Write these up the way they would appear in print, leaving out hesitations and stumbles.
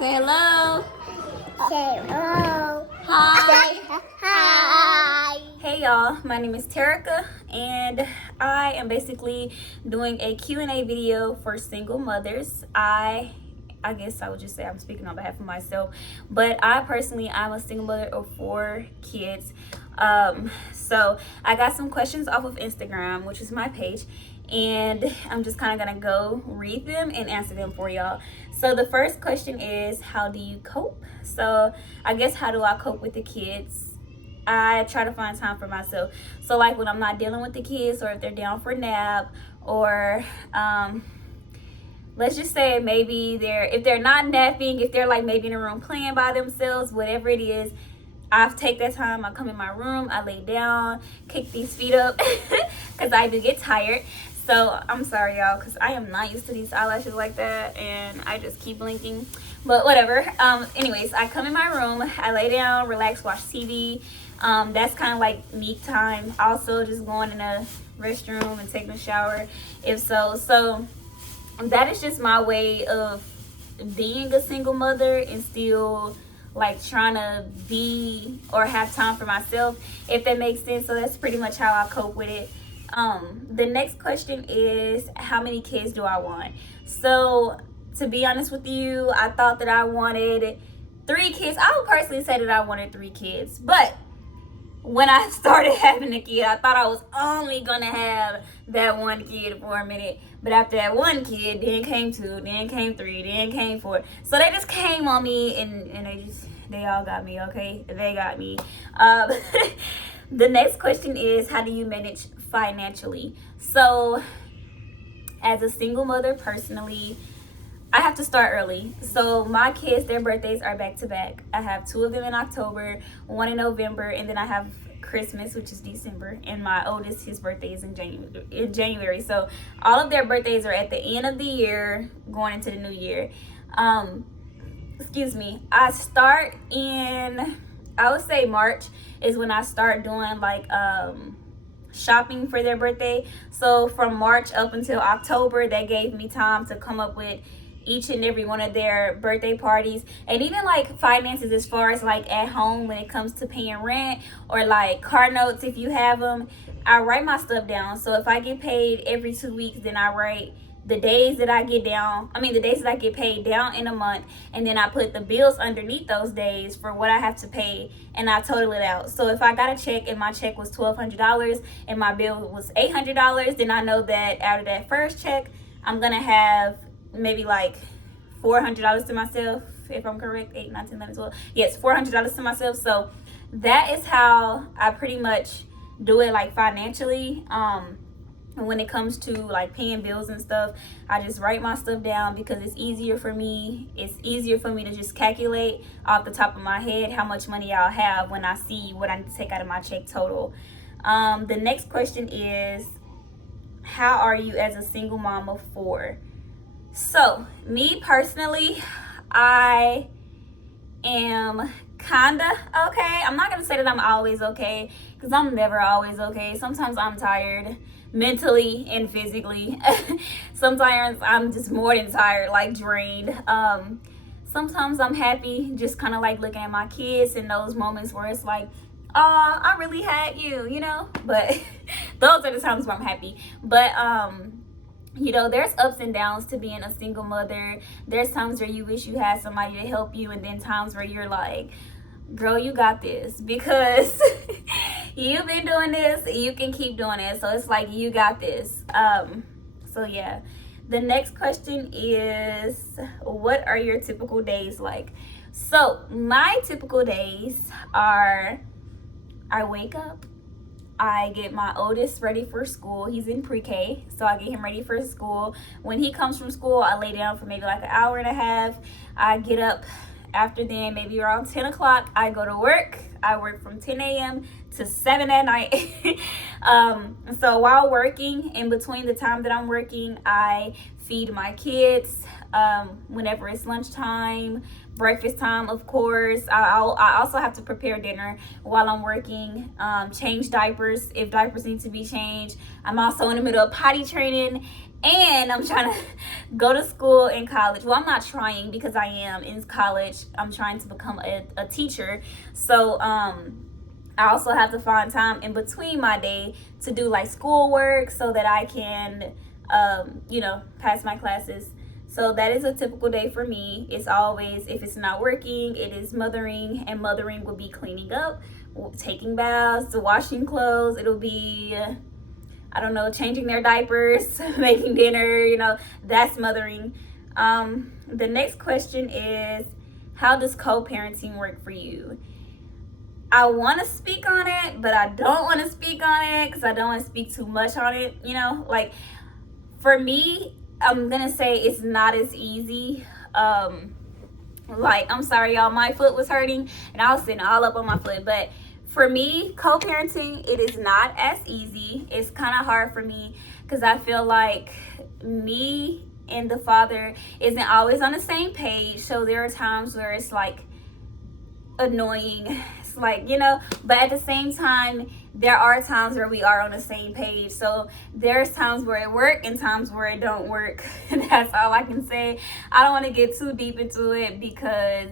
Say hello. Say hello. Hi. Say hi. Hey y'all, my name is Terica and I am basically doing a Q&A video for single mothers. I guess I would just say I'm speaking on behalf of myself, but I'm a single mother of 4 kids. So I got some questions off of Instagram, which is my page, and I'm just kind of gonna go read them and answer them for y'all. So the first question is, how do you cope? So I guess, how do I cope with the kids? I try to find time for myself. So like when I'm not dealing with the kids, or if they're down for nap, or let's just say maybe if they're not napping, if they're like maybe in a room playing by themselves, whatever it is, I take that time, I come in my room, I lay down, kick these feet up, because I do get tired. So I'm sorry y'all, because I am not used to these eyelashes like that, and I just keep blinking, but whatever. Anyways, I come in my room, I lay down, relax, watch TV. That's kind of like me time. Also just going in a restroom and taking a shower if so. So that is just my way of being a single mother and still like trying to be or have time for myself, if that makes sense. So that's pretty much how I cope with it. The next question is, how many kids do I want? So to be honest with you, I thought that I wanted 3 kids. I would personally say that I wanted 3 kids, but when I started having a kid, I thought I was only gonna have that 1 kid for a minute. But after that 1 kid, then came 2, then came 3, then came 4. So they just came on me, and they all got me, okay? They got me. The next question is, how do you manage financially? So as a single mother, personally, I have to start early. So my kids, their birthdays are back to back. I have 2 of them in October, 1 in November, and then I have Christmas, which is December, and my oldest, his birthday is in January. So all of their birthdays are at the end of the year, going into the new year. I start in, I would say March is when I start doing like shopping for their birthday. So from March up until October, that gave me time to come up with each and every one of their birthday parties, and even like finances as far as like at home when it comes to paying rent or like car notes if you have them. I write my stuff down. So if I get paid every 2 weeks, then I write the days that I get paid down in a month, and then I put the bills underneath those days for what I have to pay, and I total it out. So if I got a check and my check was $1,200 and my bill was $800, then I know that out of that first check, I'm gonna have maybe like $400 to myself, if I'm correct. 8, 9, 10, 11, 12. Yes, $400 to myself. So that is how I pretty much do it, like financially. When it comes to like paying bills and stuff, I just write my stuff down because it's easier for me. It's easier for me to just calculate off the top of my head how much money I'll have when I see what I need to take out of my check total. The next question is, how are you as a single mom of 4? So me personally, I am kinda okay. I'm not gonna say that I'm always okay, because I'm never always okay. Sometimes I'm tired mentally and physically. Sometimes I'm just more than tired, like drained. Sometimes I'm happy, just kind of like looking at my kids in those moments where it's like, oh, I really had you know. But those are the times where I'm happy. But you know, there's ups and downs to being a single mother. There's times where you wish you had somebody to help you, and then times where you're like, girl, you got this, because you've been doing this, you can keep doing it. So it's like, you got this. So yeah. The next question is, what are your typical days like? So my typical days are, I wake up, I get my oldest ready for school. He's in pre-K, so I get him ready for school. When he comes from school, I lay down for maybe like an hour and a half. I get up after then, maybe around 10 o'clock, I go to work. I work from 10 a.m. to 7 at night. So while working, in between the time that I'm working, I feed my kids whenever it's lunchtime, breakfast time, of course. I also have to prepare dinner while I'm working, change diapers if diapers need to be changed. I'm also in the middle of potty training, And I'm trying to go to school in college. Well, I'm not trying because I am in college. I'm trying to become a teacher. So I also have to find time in between my day to do like schoolwork so that I can, pass my classes. So that is a typical day for me. It's always, if it's not working, it is mothering, and mothering will be cleaning up, taking baths, washing clothes. It'll be, I don't know, changing their diapers, making dinner, that's mothering. The next question is, how does co-parenting work for you? I want to speak on it, but I don't want to speak on it because I don't want to speak too much on it. Like for me, I'm going to say it's not as easy. I'm sorry, y'all, my foot was hurting and I was sitting all up on my foot. But for me, co-parenting, it is not as easy. It's kind of hard for me because I feel like me and the father isn't always on the same page. So there are times where it's like annoying. It's like, but at the same time, there are times where we are on the same page. So there's times where it works and times where it don't work. And that's all I can say. I don't want to get too deep into it because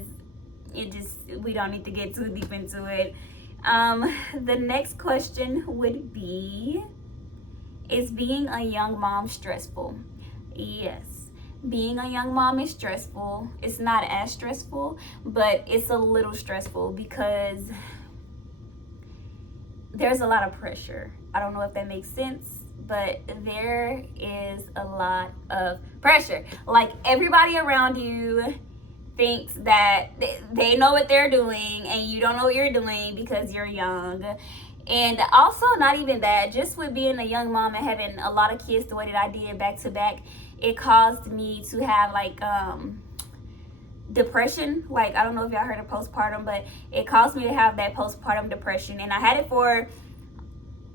we don't need to get too deep into it. The next question would be, is being a young mom stressful? Yes. Being a young mom is stressful. It's not as stressful, but it's a little stressful because there's a lot of pressure. I don't know if that makes sense, but there is a lot of pressure. Like everybody around you thinks that they know what they're doing and you don't know what you're doing because you're young. And also, not even that, just with being a young mom and having a lot of kids the way that I did back to back, it caused me to have like depression. Like, I don't know if y'all heard of postpartum, but it caused me to have that postpartum depression. And I had it for,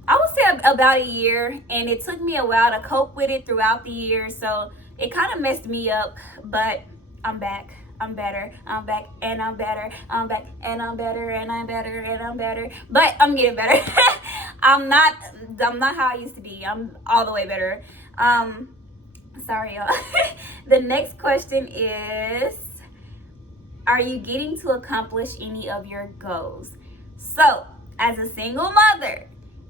I would say, about a year. And it took me a while to cope with it throughout the year. So it kind of messed me up, but I'm back. I'm better. I'm back and I'm better. I'm back and I'm better and I'm better and I'm better. But I'm getting better. I'm not how I used to be. I'm all the way better. Sorry, y'all. The next question is, are you getting to accomplish any of your goals? So, as a single mother,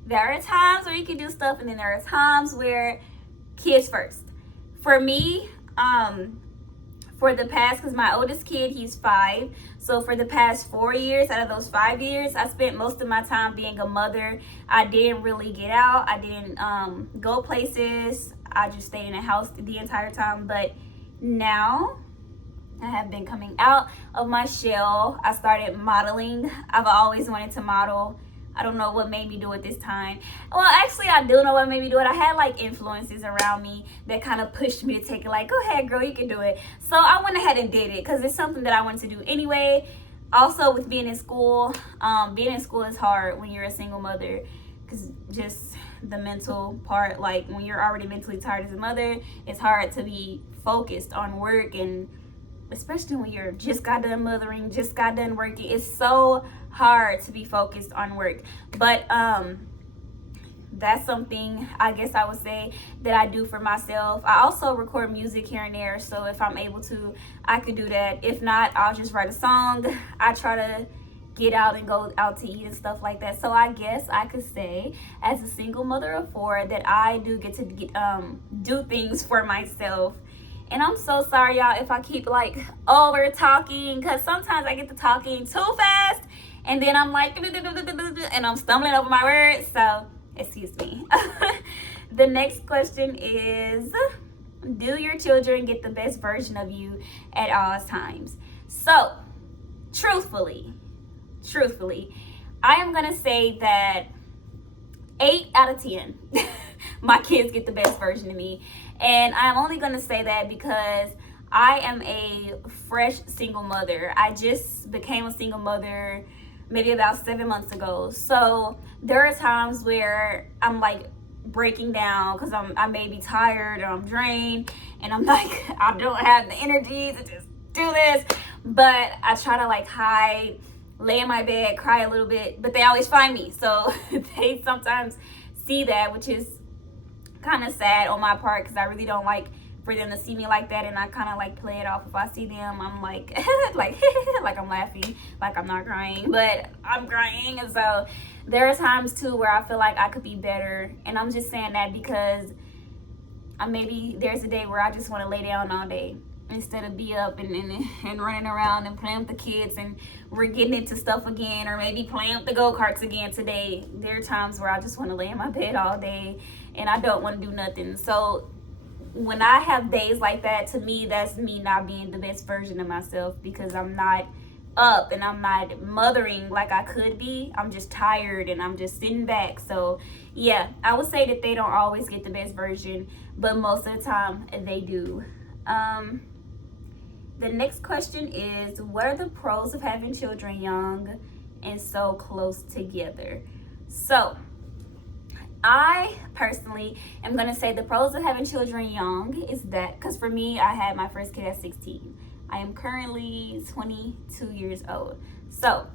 there are times where you can do stuff and then there are times where kids first. For me, for the past, because my oldest kid, he's 5. So for the past 4 years, out of those 5 years, I spent most of my time being a mother. I didn't really get out. I didn't go places. I just stayed in the house the entire time. But now I have been coming out of my shell. I started modeling. I've always wanted to model. I don't know what made me do it this time. Well, actually, I do know what made me do it. I had like influences around me that kind of pushed me to take it, like, go ahead, girl, you can do it. So I went ahead and did it because it's something that I wanted to do anyway. Also, with being in school is hard when you're a single mother because just the mental part, like when you're already mentally tired as a mother, it's hard to be focused on work, and especially when you're just got done mothering, just got done working. It's so hard to be focused on work. But that's something I guess I would say that I do for myself. I also record music here and there, so if I'm able to, I could do that. If not, I'll just write a song. I try to get out and go out to eat and stuff like that. So I guess I could say, as a single mother of 4, that I do get to do things for myself. And I'm so sorry, y'all, if I keep like over talking, because sometimes I get to talking too fast and then I'm like, and I'm stumbling over my words. So excuse me. The next question is, do your children get the best version of you at all times? So truthfully, I am going to say that 8 out of 10, my kids get the best version of me. And I'm only going to say that because I am a fresh single mother. I just became a single mother maybe about 7 months ago. So there are times where I'm like breaking down because I may be tired or I'm drained and I'm like, I don't have the energy to just do this. But I try to like hide, lay in my bed, cry a little bit, but they always find me. So they sometimes see that, which is kind of sad on my part because I really don't like for them to see me like that, and I kind of like play it off. If I see them, I'm like like I'm laughing, like I'm not crying, but I'm crying. And so there are times too where I feel like I could be better, and I'm just saying that because maybe there's a day where I just want to lay down all day instead of be up and running around and playing with the kids, and we're getting into stuff again, or maybe playing with the go-karts again today. There are times where I just want to lay in my bed all day and I don't want to do nothing. So when I have days like that, to me, that's me not being the best version of myself, because I'm not up and I'm not mothering like I could be. I'm just tired and I'm just sitting back. So yeah, I would say that they don't always get the best version, but most of the time they do. The next question is, what are the pros of having children young and so close together? So I personally am going to say the pros of having children young is that, because for me, I had my first kid at 16. I am currently 22 years old. So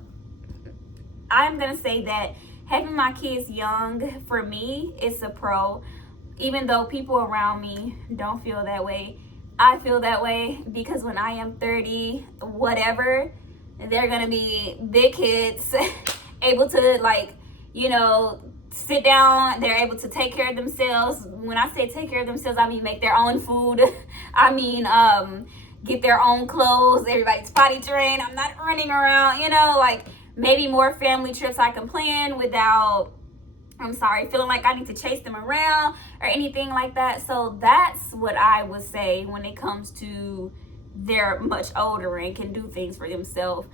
I'm going to say that having my kids young, for me, is a pro. Even though people around me don't feel that way, I feel that way, because when I am 30, whatever, they're going to be big kids, able to, like, you know, sit down. They're able to take care of themselves. When I say take care of themselves, I mean make their own food. I mean, get their own clothes. Everybody's potty trained. I'm not running around, you know, like maybe more family trips I can plan without, feeling like I need to chase them around or anything like that. So that's what I would say when it comes to they're much older and can do things for themselves.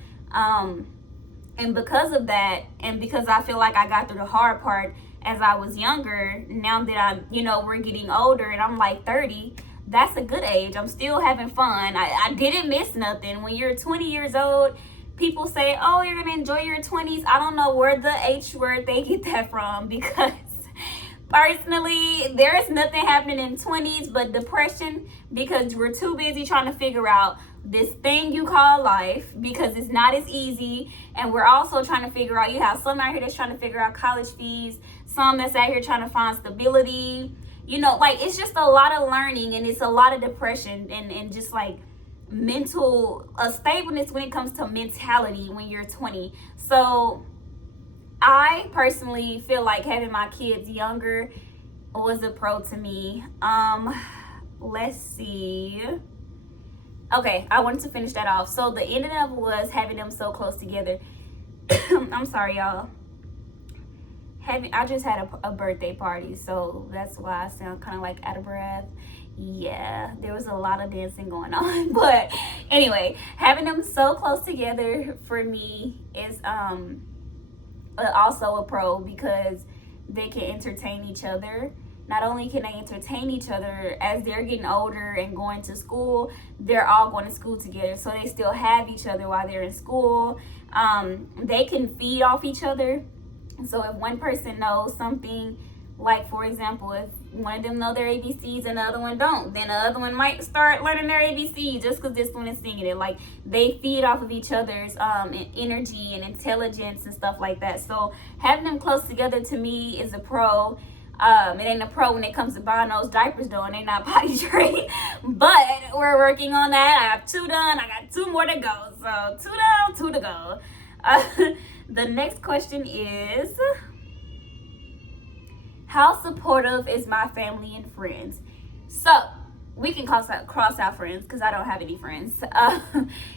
And because of that, and because I feel like I got through the hard part as I was younger, now that we're getting older and I'm like 30, that's a good age. I'm still having fun. I didn't miss nothing. When you're 20 years old, people say, oh, you're going to enjoy your 20s. I don't know where the H word they get that from, because personally, there is nothing happening in 20s but depression, because we're too busy trying to figure out this thing you call life, because it's not as easy. And we're also trying to figure out, you have some out here that's trying to figure out college fees, some that's out here trying to find stability. Like, it's just a lot of learning, and it's a lot of depression and just like mental stableness when it comes to mentality when you're 20. So I personally feel like having my kids younger was a pro to me. Let's see. Okay, I wanted to finish that off. So the ending of it was having them so close together. I'm sorry, y'all. I just had a birthday party, so that's why I sound kind of like out of breath. Yeah, there was a lot of dancing going on. But anyway, having them so close together for me is also a pro, because they can entertain each other. Not only can they entertain each other, as they're getting older and going to school, they're all going to school together, so they still have each other while they're in school. They can feed off each other. So if one person knows something, like for example, if one of them know their ABCs and the other one don't, then the other one might start learning their ABCs just because this one is singing it. Like, they feed off of each other's energy and intelligence and stuff like that. So having them close together, to me, is a pro. It ain't a pro when it comes to buying those diapers though, and they not potty trained, but we're working on that. I have 2 done. I got 2 more to go. So 2 down, 2 to go. The next question is, how supportive is my family and friends? So we can cross out friends, because I don't have any friends.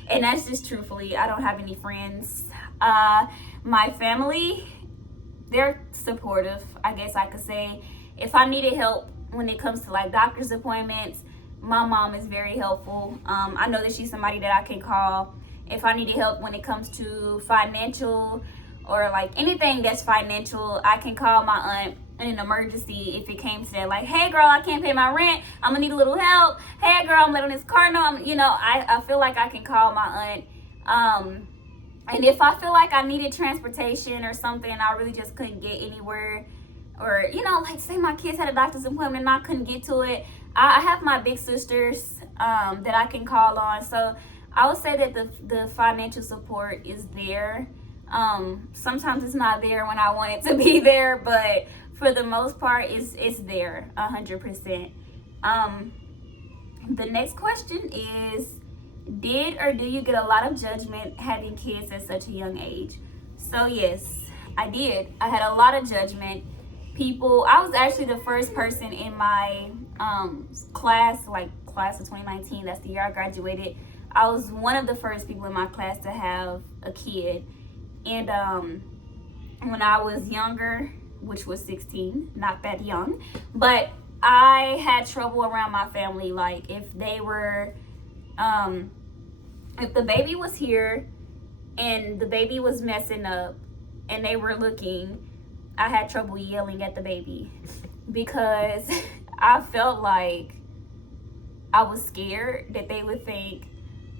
And that's just truthfully, I don't have any friends. My family, they're supportive, I guess I could say. If I needed help when it comes to like doctor's appointments, my mom is very helpful. I know that she's somebody that I can call. If I needed help when it comes to financial or like anything that's financial, I can call my aunt in an emergency if it came to that. Like, hey girl, I can't pay my rent, I'm gonna need a little help. Hey girl, I'm letting this car know. I feel like I can call my aunt. And if I feel like I needed transportation or something, I really just couldn't get anywhere, or like say my kids had a doctor's appointment and I couldn't get to it, I have my big sisters that I can call on. So I would say that the financial support is there. Sometimes it's not there when I want it to be there, but for the most part, it's there 100%. The next question is, did or do you get a lot of judgment having kids at such a young age? So yes, I did. I had a lot of judgment. I was actually the first person in my class of 2019. That's the year I graduated. I was one of the first people in my class to have a kid. And when I was younger, which was 16, not that young, but I had trouble around my family. Like if they were, if the baby was here and the baby was messing up and they were looking, I had trouble yelling at the baby because I felt like I was scared that they would think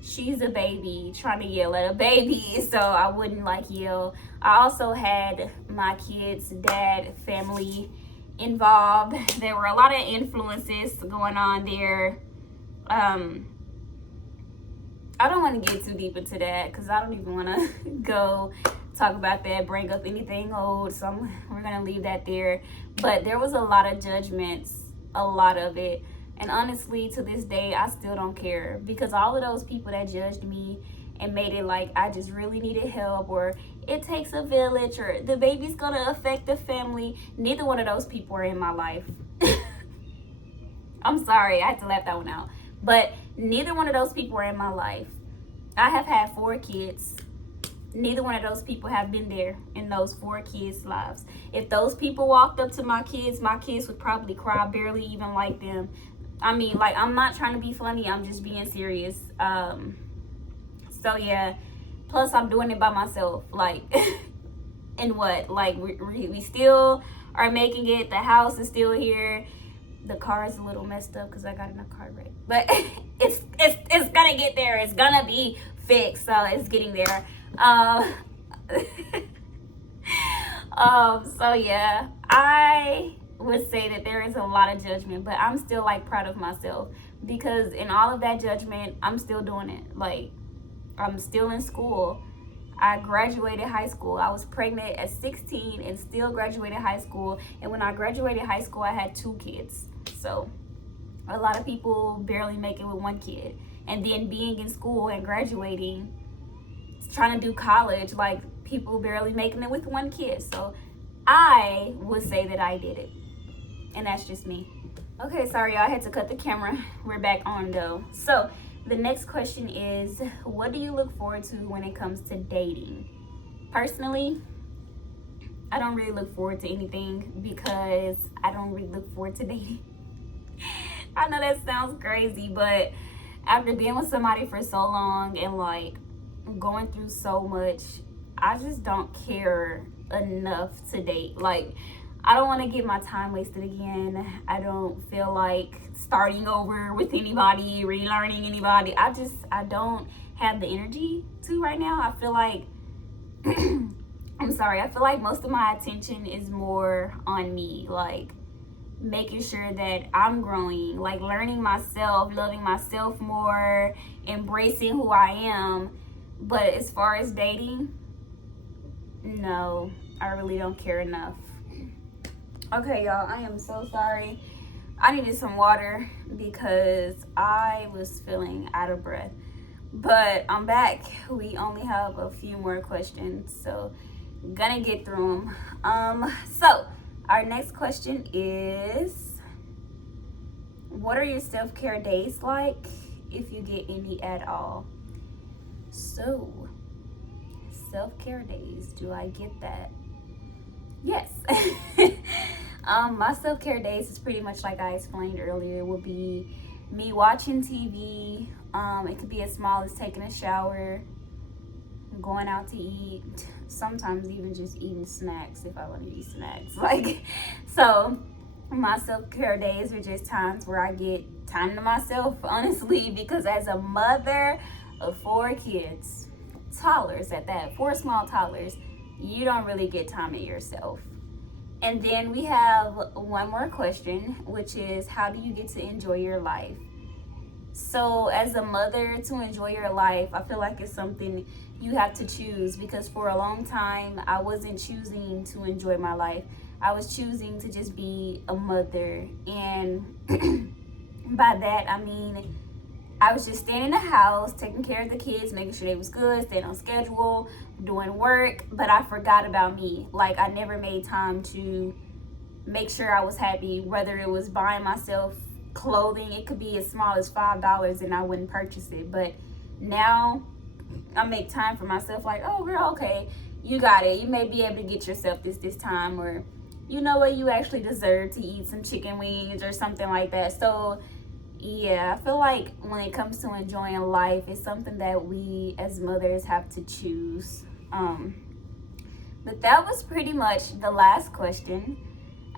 she's a baby trying to yell at a baby, so I wouldn't yell. I also had my kids' dad family involved. There were a lot of influences going on there. I don't want to get too deep into that because I don't even want to go talk about that, bring up anything old, so we're gonna leave that there. But there was a lot of judgments, a lot of it, and honestly to this day I still don't care, because all of those people that judged me and made it like I just really needed help, or it takes a village, or the baby's gonna affect the family, neither one of those people are in my life. I'm sorry, I had to laugh that one out, but neither one of those people are in my life. I have had 4 kids. Neither one of those people have been there in those 4 kids' lives. If those people walked up to my kids would probably cry, barely even like them. I mean, I'm not trying to be funny, I'm just being serious. So yeah, plus I'm doing it by myself. And what? We still are making it. The house is still here. The car is a little messed up because I got in a car wreck. But it's gonna get there. It's gonna be fixed. So it's getting there. So yeah, I would say that there is a lot of judgment, but I'm still proud of myself, because in all of that judgment, I'm still doing it. I'm still in school. I graduated high school. I was pregnant at 16 and still graduated high school. And when I graduated high school, I had 2 kids. So a lot of people barely make it with 1 kid. And then being in school and graduating, trying to do college, people barely making it with 1 kid. So I would say that I did it. And that's just me. Okay, sorry y'all, I had to cut the camera. We're back on though. So the next question is, what do you look forward to when it comes to dating? Personally, I don't really look forward to anything, because I don't really look forward to dating. I know that sounds crazy, but after being with somebody for so long and going through so much, I just don't care enough to date. I don't want to get my time wasted again. I don't feel like starting over with anybody, relearning anybody. I don't have the energy to right now. I feel like I'm sorry, I feel like most of my attention is more on me, making sure that I'm growing, learning myself, loving myself more, embracing who I am. But as far as dating, no, I really don't care enough. Okay, y'all, I am so sorry. I needed some water because I was feeling out of breath. But I'm back. We only have a few more questions, so gonna get through them. So our next question is, what are your self-care days like, if you get any at all? So, self-care days, do I get that? Yes. My self-care days is pretty much like I explained earlier. It will be me watching TV. It could be as small as taking a shower, going out to eat, sometimes even just eating snacks if I want to eat snacks. So my self-care days are just times where I get time to myself, honestly, because as a mother of 4 kids, toddlers at that, 4 small toddlers, you don't really get time to yourself. And then we have one more question, which is, how do you get to enjoy your life? So as a mother, to enjoy your life, I feel like it's something you have to choose, because for a long time I wasn't choosing to enjoy my life. I was choosing to just be a mother. And by that, I mean, I was just staying in the house, taking care of the kids, making sure they was good, staying on schedule, doing work, but I forgot about me. Like, I never made time to make sure I was happy, whether it was buying myself clothing. It could be as small as $5 and I wouldn't purchase it. But now I make time for myself, like, oh girl, okay, you got it. You may be able to get yourself this time, or you know what, you actually deserve to eat some chicken wings or something like that. So yeah, I feel like when it comes to enjoying life, it's something that we as mothers have to choose. But that was pretty much the last question.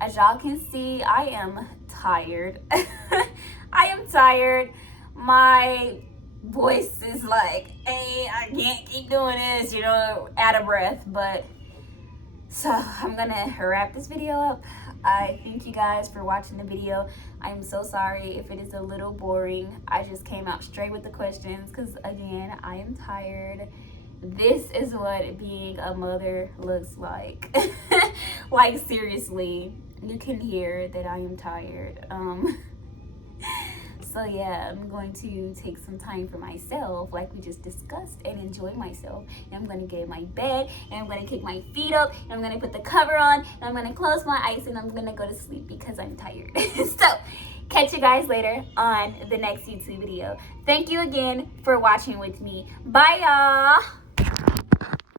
As y'all can see, I am tired. I am tired. My voice is like, hey, I can't keep doing this, you know, out of breath. But so I'm gonna wrap this video up. I thank you guys for watching the video. I am so sorry if it is a little boring. I just came out straight with the questions because, again, I am tired. This is what being a mother looks like. Like, seriously, you can hear that I am tired. So yeah, I'm going to take some time for myself, like we just discussed, and enjoy myself. And I'm going to get in my bed, and I'm going to kick my feet up, and I'm going to put the cover on, and I'm going to close my eyes, and I'm going to go to sleep because I'm tired. So, catch you guys later on the next YouTube video. Thank you again for watching with me. Bye, y'all.